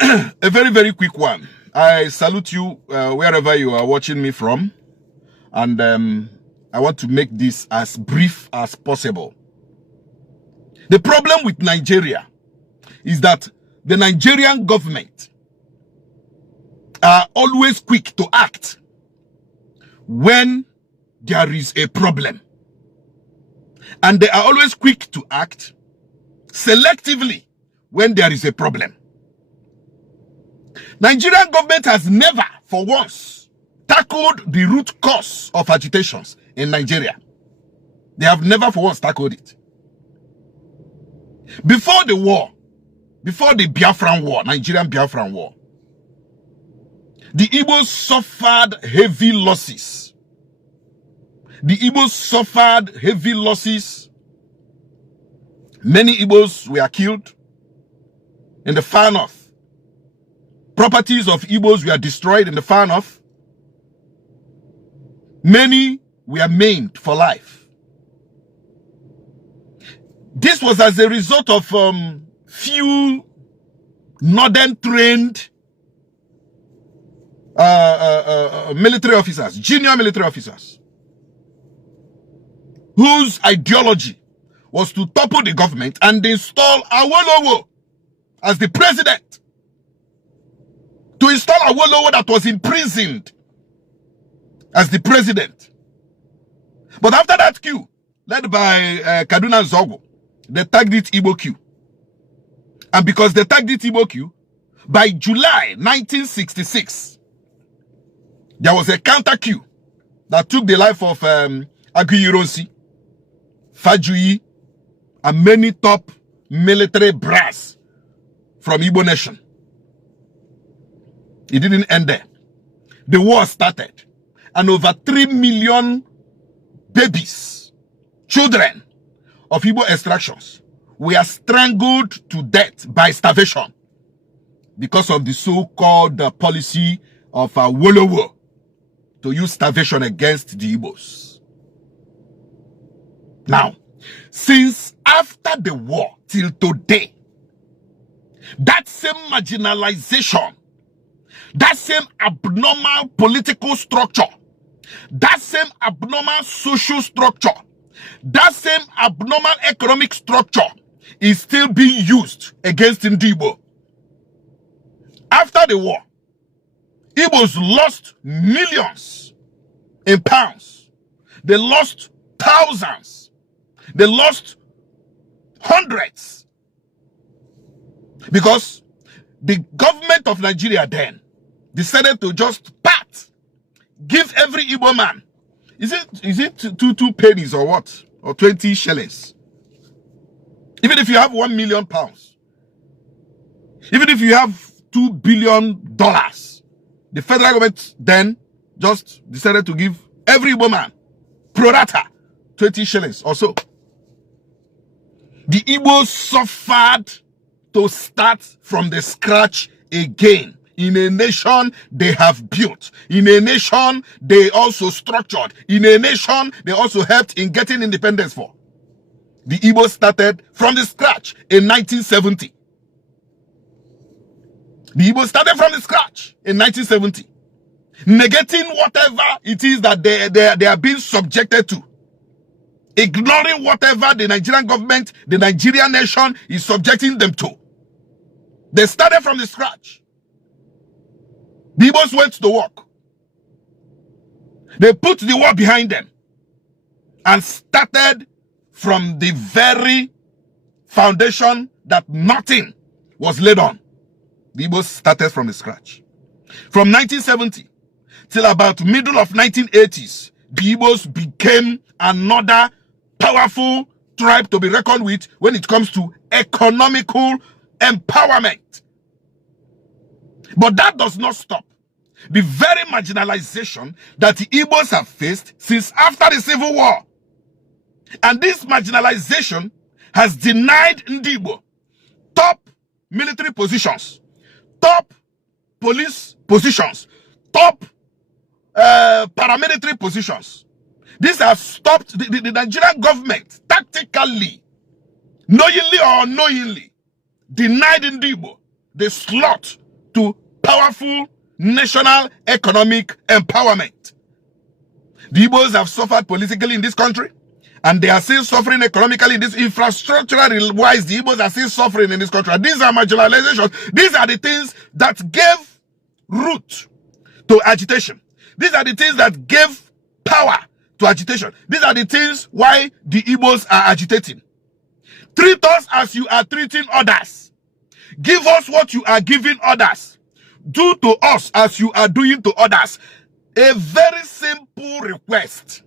A very, very quick one. I salute you wherever you are watching me from. And I want to make this as brief as possible. The problem with Nigeria is that the Nigerian government are always quick to act when there is a problem. And they are always quick to act selectively when there is a problem. Nigerian government has never, for once, tackled the root cause of agitations in Nigeria. They have never for once tackled it. Before the war, before the Biafran war, Nigerian Biafran war, the Igbos suffered heavy losses. The Igbos suffered heavy losses. Many Igbos were killed in the far north. Properties of Igbos were destroyed in the far north. Many were maimed for life. This was as a result of few northern trained military officers, junior military officers, whose ideology was to topple the government and install Awolowo as the president. To install Awolowo that was imprisoned as the president. But after that coup, led by Kaduna Zogo, they tagged it Igbo coup. And because they tagged it Igbo coup, by July 1966, there was a counter coup that took the life of Aguiyi, Fajuyi, and many top military brass from Igbo nation. It didn't end there. The war started, and over 3 million babies, children of Igbo extractions were strangled to death by starvation because of the so-called policy of Wolowo to use starvation against the Igbos. Now, since after the war till today, that same marginalization, that same abnormal political structure, that same abnormal social structure, that same abnormal economic structure is still being used against Igbo. After the war, Igbos lost millions in pounds. They lost thousands. They lost hundreds. Because the government of Nigeria then decided to just give every Igbo man, is it two pennies or what? Or 20 shillings? Even if you have £1 million, even if you have $2 billion, the federal government then just decided to give every Igbo man, pro rata, 20 shillings or so. The Igbos suffered to start from the scratch again. In a nation they have built, in a nation they also structured, in a nation they also helped in getting independence for. The Igbos started from the scratch in 1970. The Igbos started from the scratch in 1970, negating whatever it is that they are being subjected to, ignoring whatever the Nigerian government, the Nigerian nation is subjecting them to. They started from the scratch. The Igbos went to work. They put the war behind them and started from the very foundation that nothing was laid on. The Igbos started from the scratch. From 1970 till about middle of 1980s, the Igbos became another powerful tribe to be reckoned with when it comes to economical empowerment. But that does not stop the very marginalization that the Igbos have faced since after the Civil War. And this marginalization has denied Igbo top military positions, top police positions, top paramilitary positions. This has stopped the Nigerian government tactically, knowingly or unknowingly, denied Igbo the slot to powerful national economic empowerment. The Igbos have suffered politically in this country, and they are still suffering economically in this infrastructural wise. The Igbos are still suffering in this country. And these are marginalizations. These are the things that gave root to agitation. These are the things that gave power to agitation. These are the things why the Igbos are agitating. Treat us as you are treating others. Give us what you are giving others. Do to us as you are doing to others. A very simple request.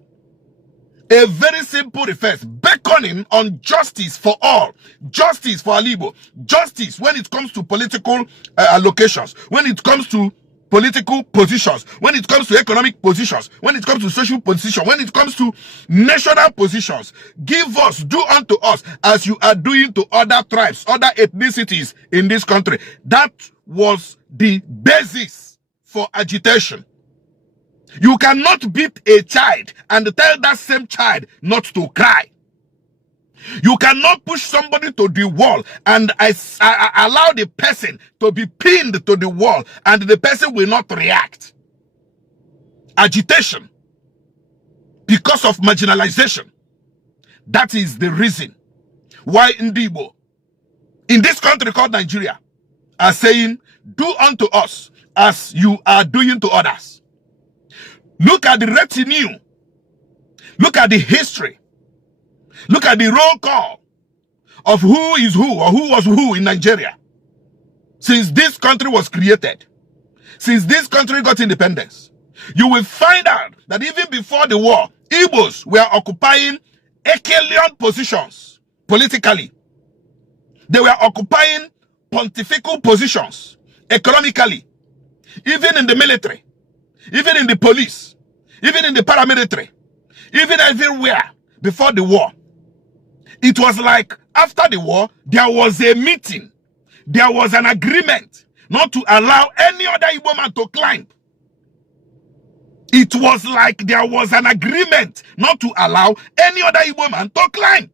A very simple request. Beckoning on justice for all. Justice for Igbo. Justice when it comes to political allocations. When it comes to political positions, when it comes to economic positions, when it comes to social positions, when it comes to national positions. Give us, do unto us as you are doing to other tribes, other ethnicities in this country. That was the basis for agitation. You cannot beat a child and tell that same child not to cry. You cannot push somebody to the wall and allow the person to be pinned to the wall and the person will not react. Agitation because of marginalization. That is the reason why Igbo in this country called Nigeria are saying, do unto us as you are doing to others. Look at the retinue. Look at the history. Look at the roll call of who is who or who was who in Nigeria. Since this country was created, since this country got independence, you will find out that even before the war, Igbos were occupying echelon positions politically. They were occupying pontifical positions economically, even in the military, even in the police, even in the paramilitary, even everywhere before the war. It was like after the war, there was a meeting. There was an agreement not to allow any other Igbo man to climb. It was like there was an agreement not to allow any other Igbo man to climb.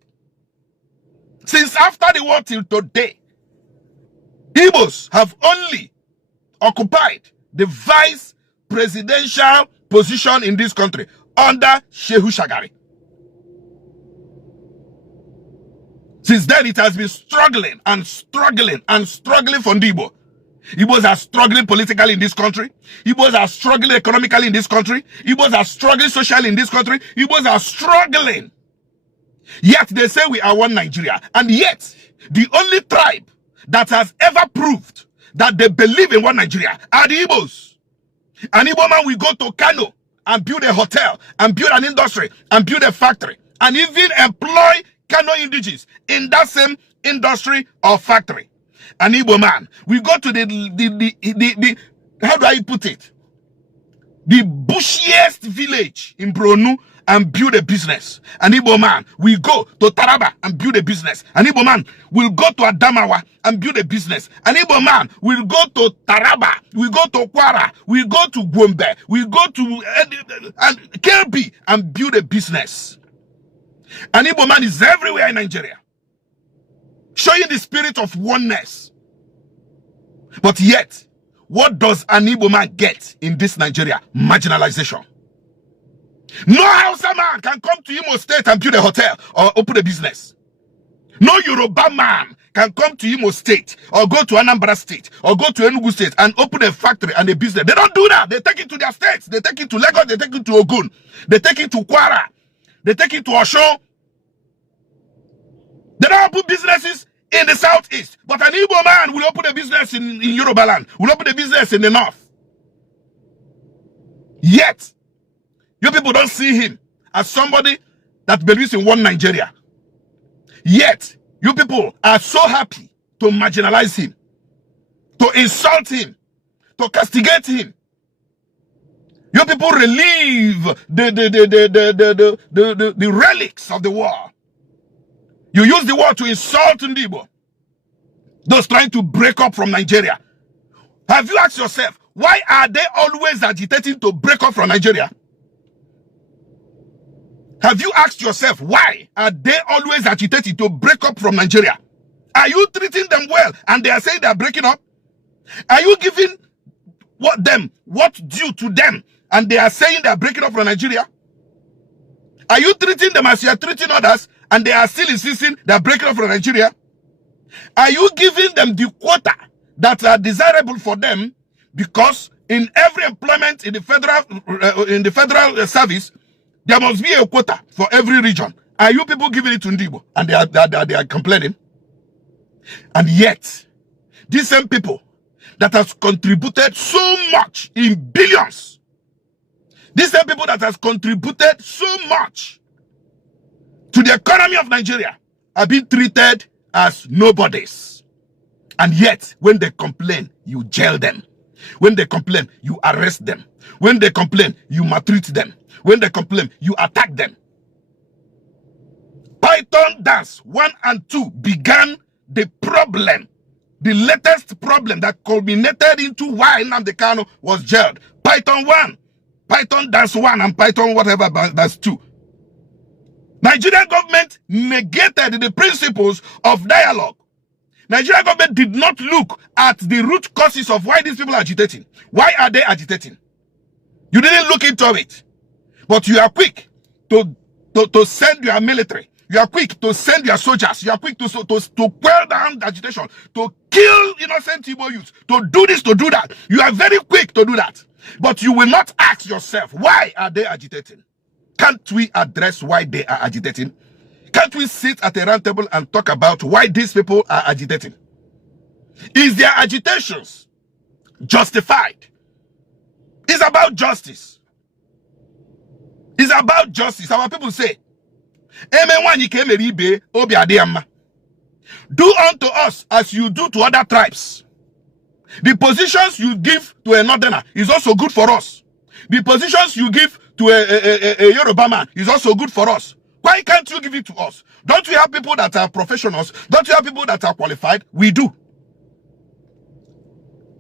Since after the war till today, Igbos have only occupied the vice presidential position in this country under Shehu Shagari. Since then, it has been struggling and struggling and struggling for Igbo. Igbos are struggling politically in this country. Igbos are struggling economically in this country. Igbos are struggling socially in this country. Igbos are struggling. Yet they say we are one Nigeria. And yet, the only tribe that has ever proved that they believe in one Nigeria are the Igbos. An Igbo man will go to Kano and build a hotel and build an industry and build a factory and even employ Kano indigenes in that same industry or factory. An Igbo man, we go to the how do I put it? The bushiest village in Bronu and build a business. An Igbo man will go to Taraba and build a business. An Igbo man will go to Adamawa and build a business. An Igbo man will go to Taraba, will go to Kwara, will go to Gombe, will go to Kelbi and build a business. An Igbo man is everywhere in Nigeria, showing the spirit of oneness. But yet, what does an Igbo man get in this Nigeria? Marginalization. No Hausa man can come to Imo State and build a hotel or open a business. No Yoruba man can come to Imo State or go to Anambra State or go to Enugu State and open a factory and a business. They don't do that. They take it to their states. They take it to Lagos. They take it to Ogun. They take it to Kwara. They take it to Osho. They don't open businesses in the southeast. But an Igbo man will open a business in Yoruba land. Will open a business in the north. Yet, you people don't see him as somebody that believes in one Nigeria. Yet, you people are so happy to marginalize him, to insult him, to castigate him. You people relieve the relics of the war. You use the war to insult Igbo, those trying to break up from Nigeria. Have you asked yourself, why are they always agitating to break up from Nigeria? Have you asked yourself, why are they always agitating to break up from Nigeria? Are you treating them well and they are saying they are breaking up? Are you giving what due to them, and they are saying they are breaking up from Nigeria? Are you treating them as you are treating others, and they are still insisting they are breaking up from Nigeria? Are you giving them the quota that are desirable for them? Because in every employment in the federal service, there must be a quota for every region. Are you people giving it to Igbo? And they are complaining. And yet, these same people that has contributed so much in billions, these same people that has contributed so much to the economy of Nigeria are being treated as nobodies. And yet, when they complain, you jail them. When they complain, you arrest them. When they complain, you maltreat them. When they complain, you attack them. Python Dance 1 and 2 began the problem, the latest problem that culminated into why Nnamdi Kanu was jailed. Python 1, Python Dance 1, and Python whatever Dance 2. Nigerian government negated the principles of dialogue. Nigerian government did not look at the root causes of why these people are agitating. Why are they agitating? You didn't look into it. But you are quick to send your military. You are quick to send your soldiers. You are quick to quell down agitation, to kill innocent Igbo youth, to do this, to do that. You are very quick to do that. But you will not ask yourself, why are they agitating? Can't we address why they are agitating? Can't we sit at a round table and talk about why these people are agitating? Is their agitations justified? It's about justice. It's about justice. Our people say, do unto us as you do to other tribes. The positions you give to a northerner is also good for us. The positions you give to a Yoruba man is also good for us. Why can't you give it to us? Don't we have people that are professionals? Don't we have people that are qualified? We do.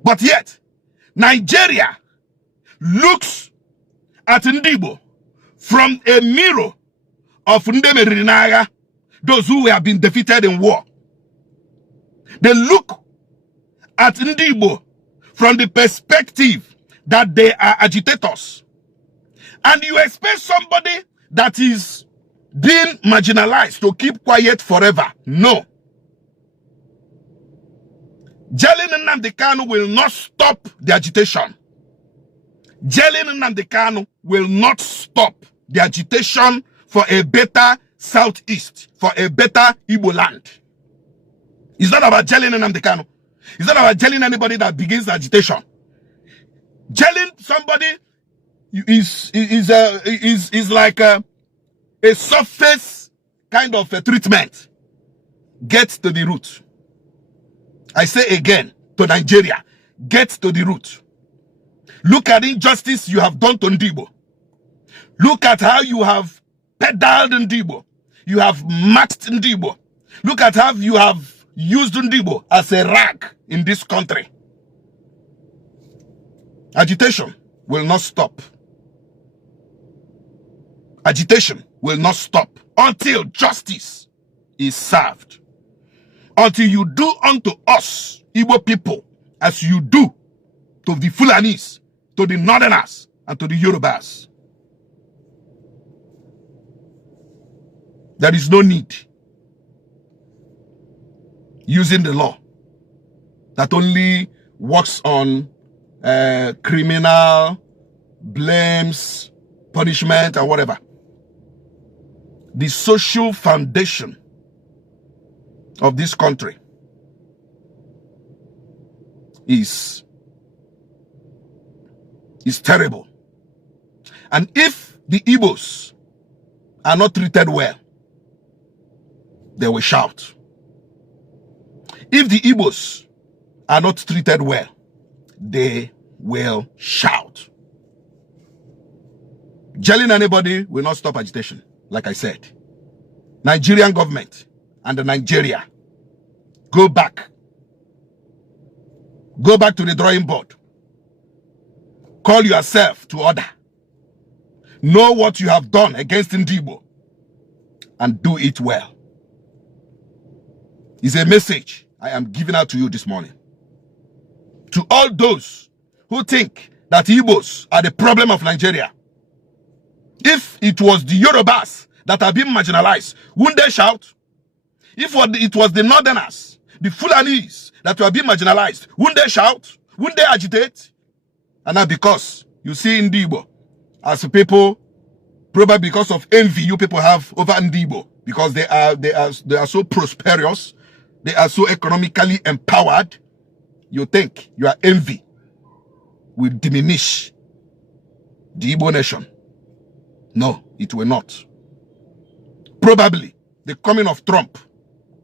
But yet, Nigeria looks at Igbo from a mirror of Ndemerinaga, those who have been defeated in war. They look at Igbo from the perspective that they are agitators. And you expect somebody that is being marginalized to keep quiet forever. No. Jailing Nnamdi Kanu will not stop the agitation. Jailing Nnamdi Kanu will not stop the agitation for a better Southeast, for a better Igbo land. It's not about jailing Nnamdi Kanu. It's not about jailing anybody that begins agitation. Jailing somebody is like a surface kind of a treatment. Get to the root. I say again to Nigeria, get to the root. Look at injustice you have done to Igbo. Look at how you have peddled Igbo. You have matched Igbo. Look at how you have used Igbo as a rag in this country. Agitation will not stop. Agitation will not stop until justice is served. Until you do unto us, Igbo people, as you do to the Fulanis, to the Northerners, and to the Yorubas. There is no need using the law that only works on criminal blames, punishment, and whatever. The social foundation of this country is terrible. And if the Igbos are not treated well, they will shout. If the Igbos are not treated well, they will shout. Jailing anybody will not stop agitation, like I said. Nigerian government and the Nigeria, go back. Go back to the drawing board. Call yourself to order. Know what you have done against Igbo and do it well. It's a message I am giving out to you this morning. to all those who think that Igbos are the problem of Nigeria. If it was the Yorubas that are being marginalized, wouldn't they shout? If it was the Northerners, the Fulanis that were being marginalized, wouldn't they shout? Wouldn't they agitate? And now because you see in Igbo, as people, probably because of envy you people have over Igbo, because they are so prosperous, they are so economically empowered, you think your envy will diminish the Igbo nation. No, it will not. Probably the coming of Trump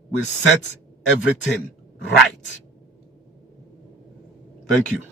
will set everything right. Thank you.